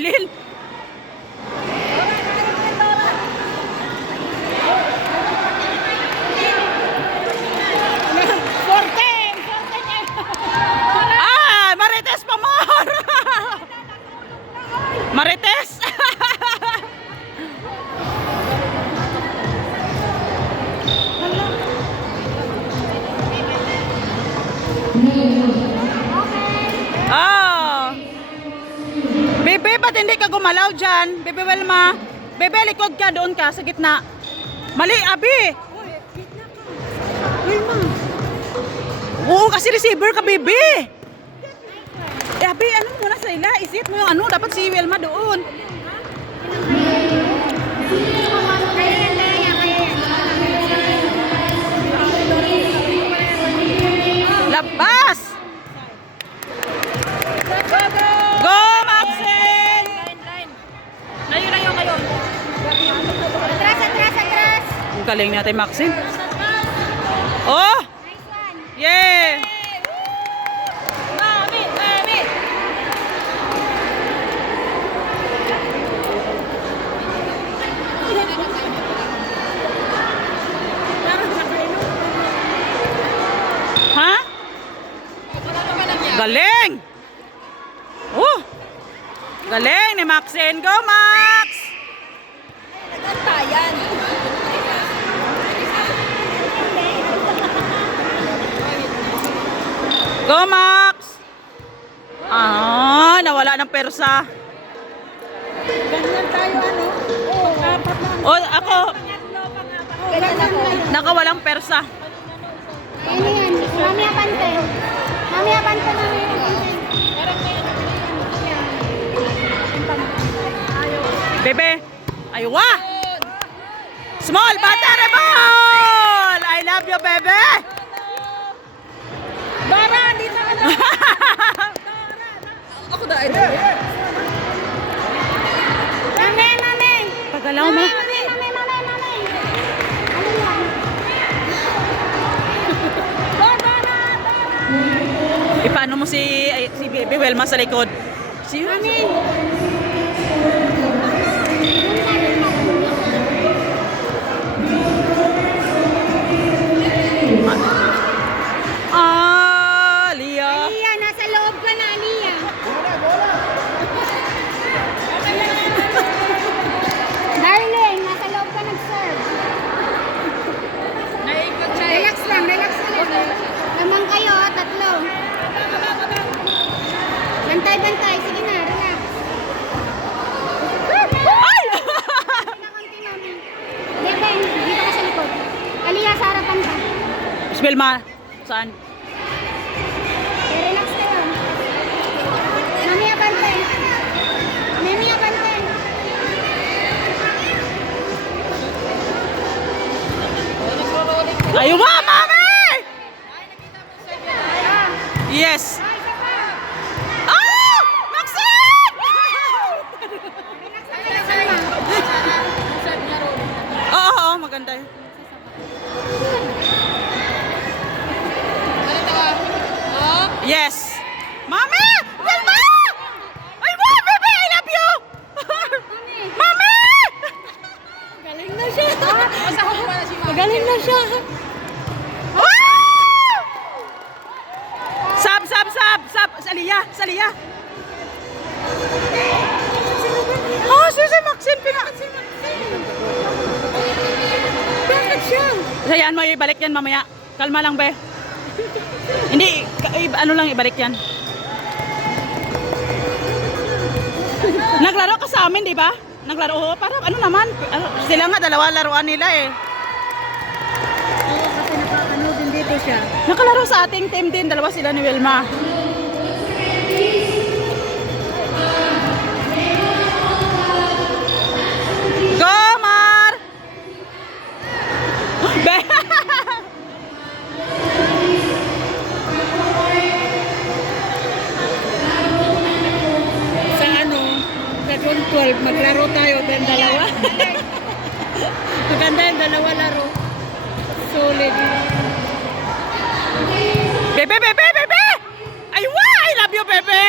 Marilyn. Ah, Marites pa more. Marites. Oh. Bebe, ba't hindi ka gumalaw dyan? Bebe Wilma. Bebe, likod ka, doon ka, sa gitna. Mali, Abi. Wilma. Oo, kasi receiver ka, Bebe. Eh, Abi, ano muna sa ila? Isit mo yung ano, dapat si Wilma doon. Labas! Go, Maxine! Layo kayo. Atras. Ang galing natin, Maxine. Oh! Nice one. Yeah! Mami. Ha? Galing! Oh! Galing ni Maxine. Go, Max! Nagkantayan. Go, Max! Ah, nawala ng persa. Ganyan tayo ano? Oo. Oh, ako, Ganyan ako. nakawalang persa. Ano yan? Mami apante. Mami apante. Bebe, aywa! Small butter ball! I love you, bebe! Bara, dito ka na. Ako dahil. Mami. Pagalaw mo. Mami. Ano yan? Ipaano mo si Bebe Wilma sa likod? Si Mami. Ah, Lia. Aliyah, nasa loob ka na, Aliyah. Darling, nasa loob ka nag-serve. Relax lang. Lamang kayo, tatlo. Bantay. Sige na, relax. Ay! Konti, Mami. Dito ka sa likod. Aliyah, sa harapan ka. Si Wilma, saan? Relax kayo. Mami, abante. Aywa, mami! Yes. Ah! Maxine! Oo, maganda yun. Yes. Mami! Wilma! Ay, wow, baby! I love you! Mami! Galing na siya. Magaling na siya. Wow! Sab! Sa Lia! Oh, si Maxine Bakit siya? Sayaan mo, ibalik yan mamaya. Kalma lang, be. Hindi, ano lang, ibalik yan. Naglaro ka sa amin, di ba? Naglaro, parang ano naman. Sila nga, dalawa laruan nila eh. Oo, kasi din dito siya. Nakalaro sa ating team din, dalawa sila ni Wilma. Go, Mar! Sa ano, sa June 12, maglaro tayo ng dalawa. Maganda yung dalawa laro. Solid. Bebe! Ay, wow! I love you, bebe!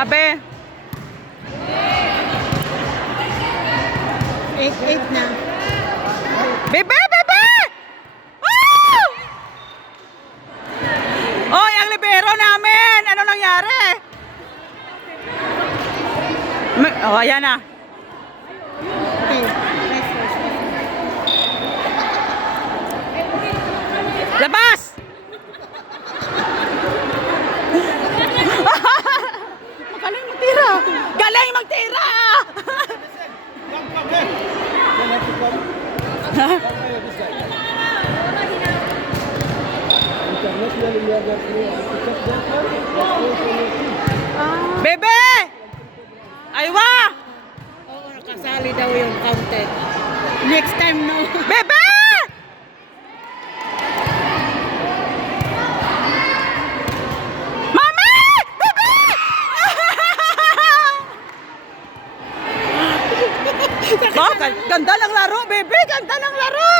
Abe. 8-8 na. Bebe, bebe! Oh! Oy, ang libero namin! Ano nangyari? Oh, ayan na. Okay. Labas! Magaling magtira. Galing magtira! Bebe! Aywa! Oo, nakasali daw yung counted. Next time, no. Bebe! Mami! Bebe! Oh, ganda ng laro, bebe! Ganda ng laro!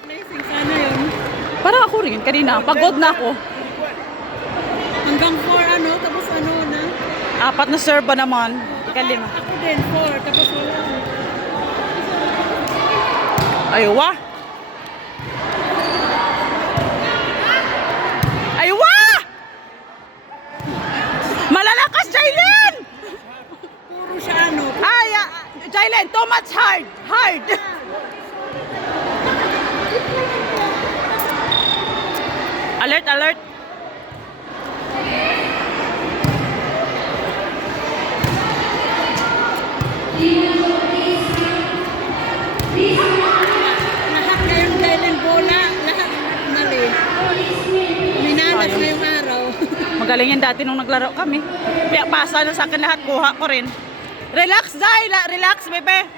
Blessing sana yun. Parang ako rin, kanina. Pagod na ako. Hanggang 4 ano, tapos ano na. 4 na serve ba naman? Ikalima. Ako din, 4, tapos wala. Aywa! Aywa! Malalakas, Jailen! Puro siya ano. Ay, Jailen, too much hard! Hard! Alert, alert! Lahat kayong dahil bola, lahat nali. Minalas na yung araw. Magaling yan dati nung naglaro kami. Kaya pasa na sa akin lahat, kuha ko rin. Relax, Jai! Relax, bebe!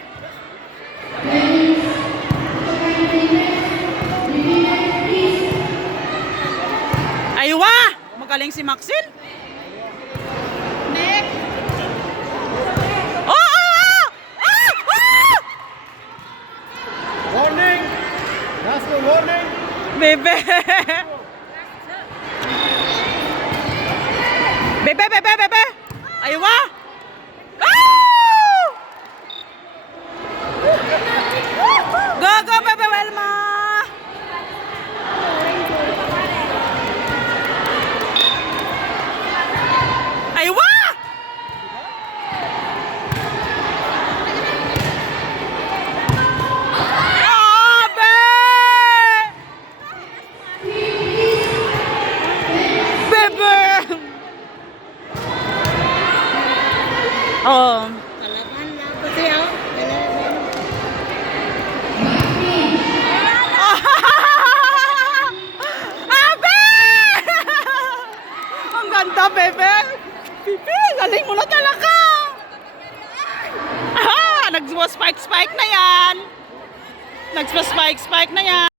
Aywa! Magaling si Maxine. Next. Oh, oh, oh! Ah! Ah! Warning! That's the warning! Bebe! Bebe, bebe, bebe! Aywa! Ah! Go, go, bebe, Welma! Aywa! Abe! Bebe! Oh. Kalaban na pati ako. Abe! Ang ganda, bebe! Pipi, galing mo na talaga! Aha! Nag-spike-spike na yan! Nag-spike-spike na yan!